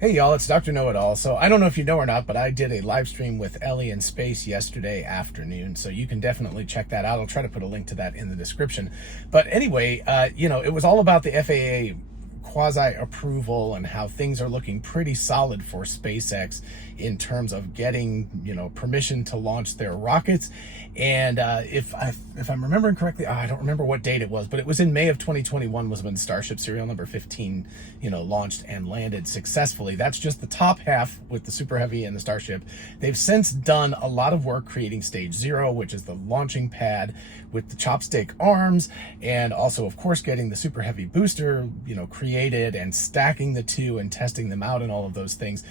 Hey y'all, it's Dr. Know-It-All. So I don't know if you know or not, but I did a live stream with Ellie in Space yesterday afternoon. So you can definitely check that out. I'll try to put a link to that in the description. But anyway, it was all about the FAA quasi-approval and how things are looking pretty solid for SpaceX in terms of getting, permission to launch their rockets. And if I'm remembering correctly, I don't remember what date it was, but it was in May of 2021 was when Starship serial number 15, launched and landed successfully. That's just the top half with the Super Heavy and the Starship. They've since done a lot of work creating Stage 0, which is the launching pad with the chopstick arms, and also, of course, getting the Super Heavy booster, created and stacking the two and testing them out and all of those things.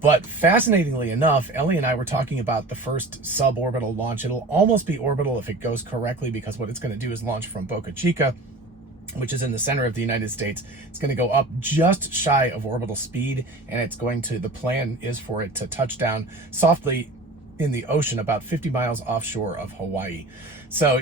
But fascinatingly enough, Ellie and I were talking about the first suborbital launch. It'll almost be orbital if it goes correctly, because what it's going to do is launch from Boca Chica, which is in the center of the United States. It's going to go up just shy of orbital speed, and the plan is for it to touch down softly in the ocean about 50 miles offshore of Hawaii. So,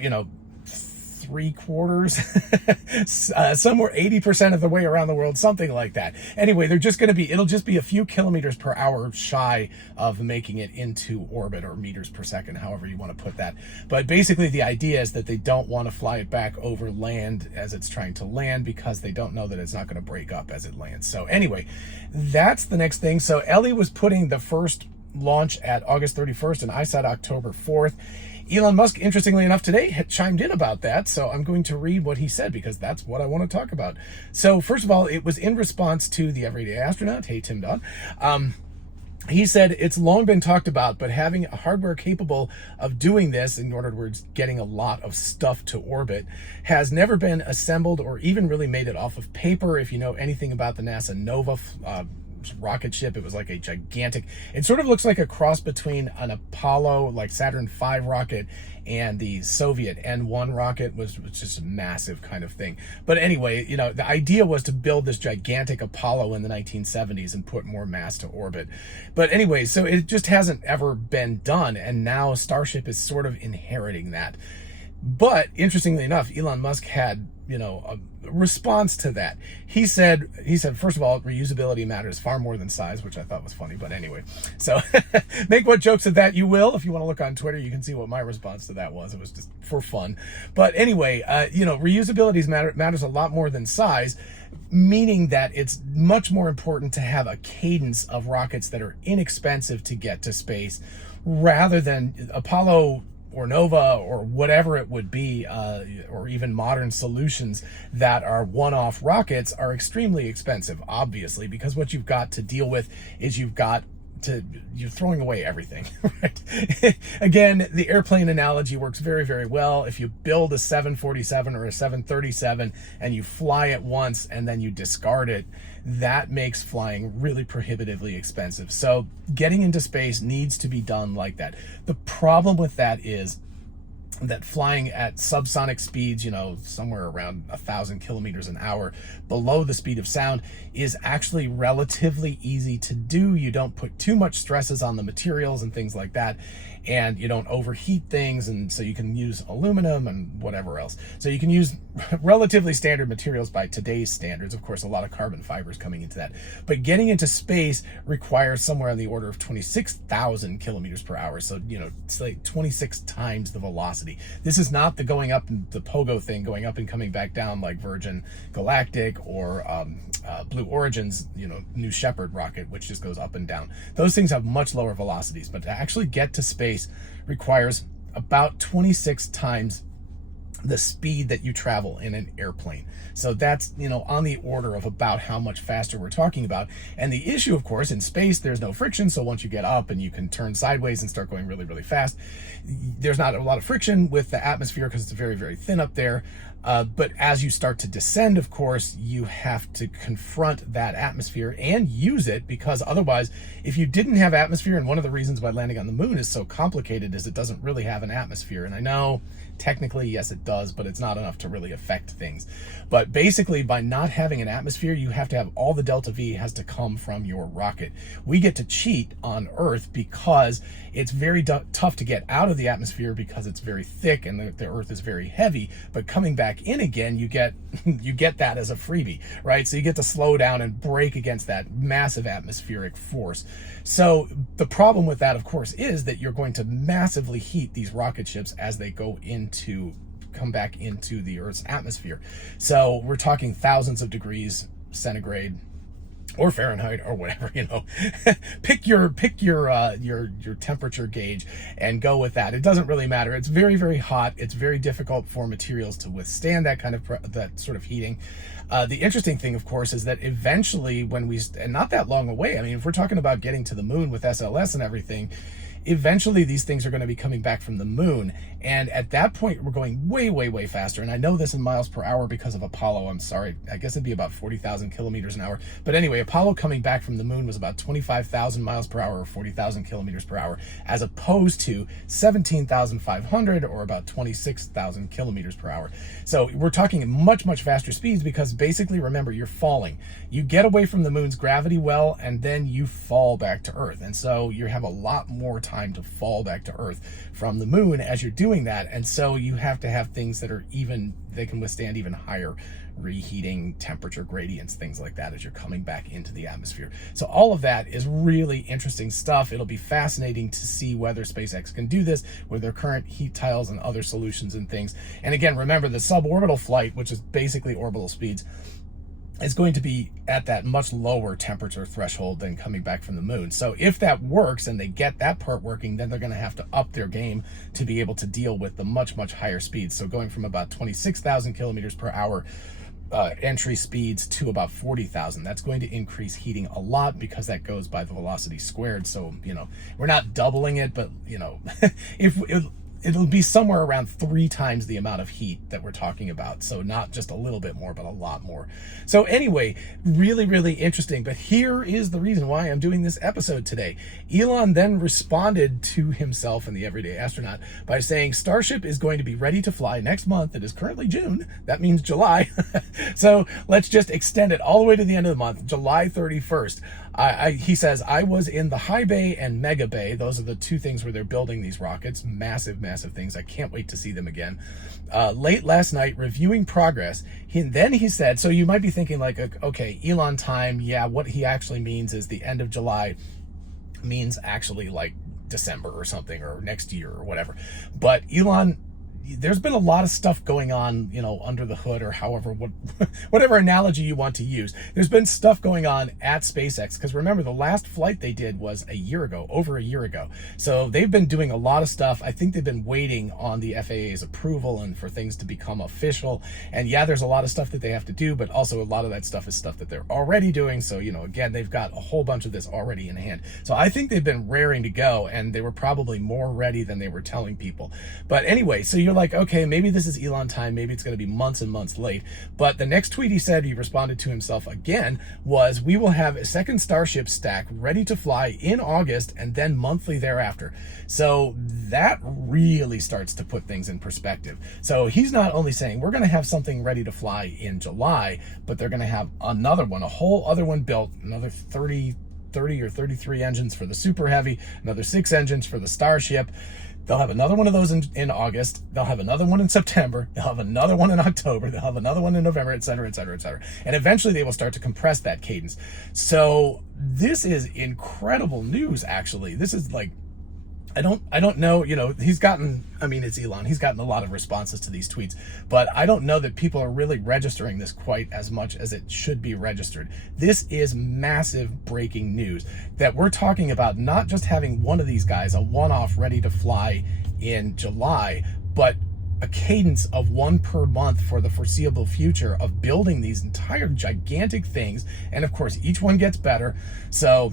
3/4, somewhere 80% of the way around the world, something like that. Anyway, it'll just be a few kilometers per hour shy of making it into orbit, or meters per second, however you want to put that. But basically the idea is that they don't want to fly it back over land as it's trying to land, because they don't know that it's not going to break up as it lands. So anyway, that's the next thing. So Ellie was putting the first launch at August 31st, and I said October 4th. Elon Musk, interestingly enough, today had chimed in about that, so I'm going to read what he said, because that's what I want to talk about. So first of all, it was in response to the Everyday Astronaut. Hey, Tim Don. He said, it's long been talked about, but having a hardware capable of doing this, in other words, getting a lot of stuff to orbit, has never been assembled or even really made it off of paper. If you know anything about the NASA Nova rocket ship, it was like a gigantic, it sort of looks like a cross between an Apollo, like Saturn V rocket, and the Soviet N-1 rocket, was just a massive kind of thing. But anyway, the idea was to build this gigantic Apollo in the 1970s and put more mass to orbit. But anyway, so it just hasn't ever been done, and now Starship is sort of inheriting that. But interestingly enough, Elon Musk had, a response to that. He said, first of all, reusability matters far more than size, which I thought was funny. But anyway, so make what jokes of that you will. If you want to look on Twitter, you can see what my response to that was. It was just for fun. But anyway, reusability matters a lot more than size, meaning that it's much more important to have a cadence of rockets that are inexpensive to get to space, rather than Apollo or Nova or whatever it would be, or even modern solutions that are one-off rockets, are extremely expensive, obviously, because what you've got to deal with is you're throwing away everything, right? Again, the airplane analogy works very, very well. If you build a 747 or a 737 and you fly it once and then you discard it, that makes flying really prohibitively expensive. So getting into space needs to be done like that. The problem with that is that flying at subsonic speeds, somewhere around 1,000 kilometers an hour below the speed of sound, is actually relatively easy to do. You don't put too much stresses on the materials and things like that, and you don't overheat things, and so you can use aluminum and whatever else. So you can use relatively standard materials by today's standards. Of course, a lot of carbon fibers coming into that. But getting into space requires somewhere on the order of 26,000 kilometers per hour. So, it's like 26 times the velocity. This is not the going up, the pogo thing, going up and coming back down like Virgin Galactic or Blue Origin's, New Shepard rocket, which just goes up and down. Those things have much lower velocities, but to actually get to space requires about 26 times the speed that you travel in an airplane. So that's, on the order of about how much faster we're talking about. And the issue, of course, in space, there's no friction. So once you get up and you can turn sideways and start going really, really fast, there's not a lot of friction with the atmosphere because it's very, very thin up there. But as you start to descend, of course, you have to confront that atmosphere and use it, because otherwise, if you didn't have atmosphere, and one of the reasons why landing on the moon is so complicated is it doesn't really have an atmosphere. And I know technically, yes, it does, but it's not enough to really affect things. But basically, by not having an atmosphere, you have to have all the delta V has to come from your rocket. We get to cheat on Earth because it's very tough to get out of the atmosphere because it's very thick and the Earth is very heavy, but coming back back in again, you get you get that as a freebie, right? So you get to slow down and brake against that massive atmospheric force. So the problem with that, of course, is that you're going to massively heat these rocket ships as they come back into the Earth's atmosphere. So we're talking thousands of degrees centigrade or Fahrenheit or whatever, you know. pick your temperature gauge and go with that. It doesn't really matter. It's very, very hot. It's very difficult for materials to withstand that kind of that sort of heating. The interesting thing, of course, is that eventually and not that long away, I mean, if we're talking about getting to the moon with SLS and everything, eventually these things are going to be coming back from the moon. And at that point, we're going way, way, way faster. And I know this in miles per hour because of Apollo. I'm sorry. I guess it'd be about 40,000 kilometers an hour. But anyway, Apollo coming back from the moon was about 25,000 miles per hour or 40,000 kilometers per hour, as opposed to 17,500 or about 26,000 kilometers per hour. So we're talking much, much faster speeds because basically, remember, you're falling. You get away from the moon's gravity well, and then you fall back to Earth. And so you have a lot more time to fall back to Earth from the moon as you're doing that. And so you have to have things that they can withstand even higher reheating, temperature gradients, things like that as you're coming back into the atmosphere. So all of that is really interesting stuff. It'll be fascinating to see whether SpaceX can do this with their current heat tiles and other solutions and things. And again, remember, the suborbital flight, which is basically orbital speeds, is going to be at that much lower temperature threshold than coming back from the moon. So if that works and they get that part working, then they're going to have to up their game to be able to deal with the much, much higher speeds. So going from about 26,000 kilometers per hour entry speeds to about 40,000. That's going to increase heating a lot because that goes by the velocity squared. So, you know, we're not doubling it, but, you know, it'll be somewhere around 3 times the amount of heat that we're talking about. So not just a little bit more, but a lot more. So anyway, really, really interesting. But here is the reason why I'm doing this episode today. Elon then responded to himself and the everyday astronaut by saying Starship is going to be ready to fly next month. It is currently June. That means July. So let's just extend it all the way to the end of the month, July 31st. He says, I was in the high bay and mega bay. Those are the 2 things where they're building these rockets. Massive, massive things. I can't wait to see them again. Late last night, reviewing progress. Then he said, so you might be thinking like, okay, Elon time. Yeah, what he actually means is the end of July means actually like December or something, or next year or whatever. But Elon, there's been a lot of stuff going on, you know, under the hood, or whatever analogy you want to use. There's been stuff going on at SpaceX, because remember, the last flight they did was over a year ago. So they've been doing a lot of stuff. I think they've been waiting on the FAA's approval and for things to become official. And yeah, there's a lot of stuff that they have to do, but also a lot of that stuff is stuff that they're already doing. So, you know, again, they've got a whole bunch of this already in hand. So I think they've been raring to go, and they were probably more ready than they were telling people. But anyway, so you're like, okay, maybe this is Elon time. Maybe it's going to be months and months late. But the next tweet he said, he responded to himself again, was, we will have a second Starship stack ready to fly in August and then monthly thereafter. So that really starts to put things in perspective. So he's not only saying we're going to have something ready to fly in July, but they're going to have another one, a whole other one built, another 30 or 33 engines for the Super Heavy, another 6 engines for the Starship. They'll have another one of those in August. They'll have another one in September. They'll have another one in October. They'll have another one in November, et cetera, et cetera, et cetera. And eventually they will start to compress that cadence. So this is incredible news, actually. This is like, I don't know, you know, it's Elon. He's gotten a lot of responses to these tweets, but I don't know that people are really registering this quite as much as it should be registered. This is massive breaking news that we're talking about, not just having one of these guys, a one-off ready to fly in July, but a cadence of 1 per month for the foreseeable future of building these entire gigantic things. And of course, each one gets better. So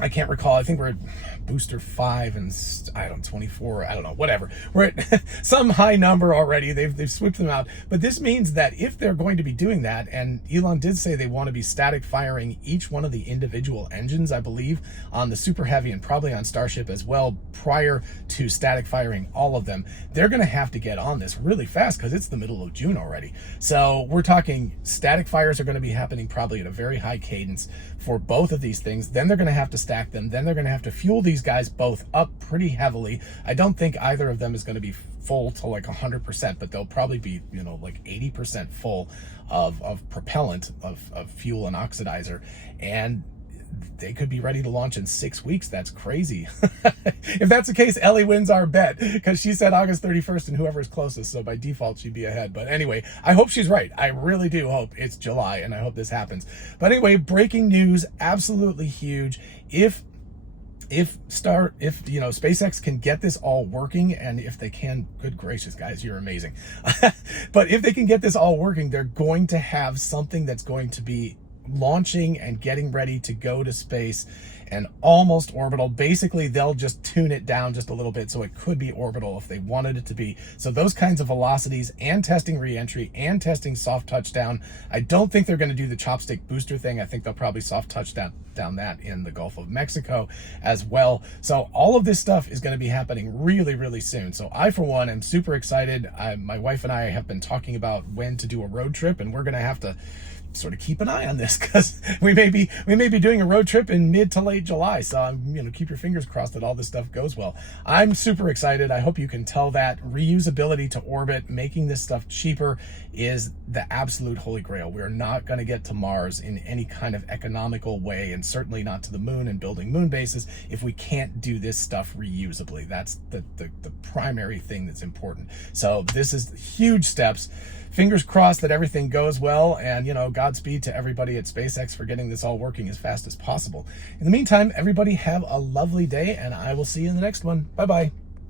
I can't recall. I think we're at booster 5 and 24. I don't know, whatever. We're at some high number already. They've swooped them out. But this means that if they're going to be doing that, and Elon did say they want to be static firing each one of the individual engines, I believe, on the Super Heavy and probably on Starship as well, prior to static firing all of them, they're going to have to get on this really fast because it's the middle of June already. So we're talking static fires are going to be happening probably at a very high cadence for both of these things. Then they're going to have to stack them. Then they're going to have to fuel these guys both up pretty heavily. I don't think either of them is going to be full to like 100%, but they'll probably be, you know, like 80% full of propellant, of fuel and oxidizer, and they could be ready to launch in 6 weeks. That's crazy. If that's the case, Ellie wins our bet, because she said August 31st and whoever's closest, so by default she'd be ahead. But anyway, I hope she's right. I really do hope it's July, and I hope this happens. But anyway, breaking news, absolutely huge. If you know, SpaceX can get this all working, and if they can, good gracious, guys, you're amazing. But if they can get this all working, they're going to have something that's going to be launching and getting ready to go to space and almost orbital. Basically, they'll just tune it down just a little bit so it could be orbital if they wanted it to be. So those kinds of velocities, and testing reentry, and testing soft touchdown. I don't think they're going to do the chopstick booster thing. I think they'll probably soft touchdown that in the Gulf of Mexico as well. So all of this stuff is going to be happening really, really soon. So I, for one, am super excited. My wife and I have been talking about when to do a road trip, and we're going to have to sort of keep an eye on this, because we may be doing a road trip in mid to late July. So you know, keep your fingers crossed that all this stuff goes well. I'm super excited. I hope you can tell that. Reusability to orbit, making this stuff cheaper, is the absolute holy grail. We're not going to get to Mars in any kind of economical way, and certainly not to the moon and building moon bases, if we can't do this stuff reusably. That's the primary thing that's important. So this is huge steps. Fingers crossed that everything goes well, and, you know, Godspeed to everybody at SpaceX for getting this all working as fast as possible. In the meantime, everybody have a lovely day, and I will see you in the next one. Bye-bye.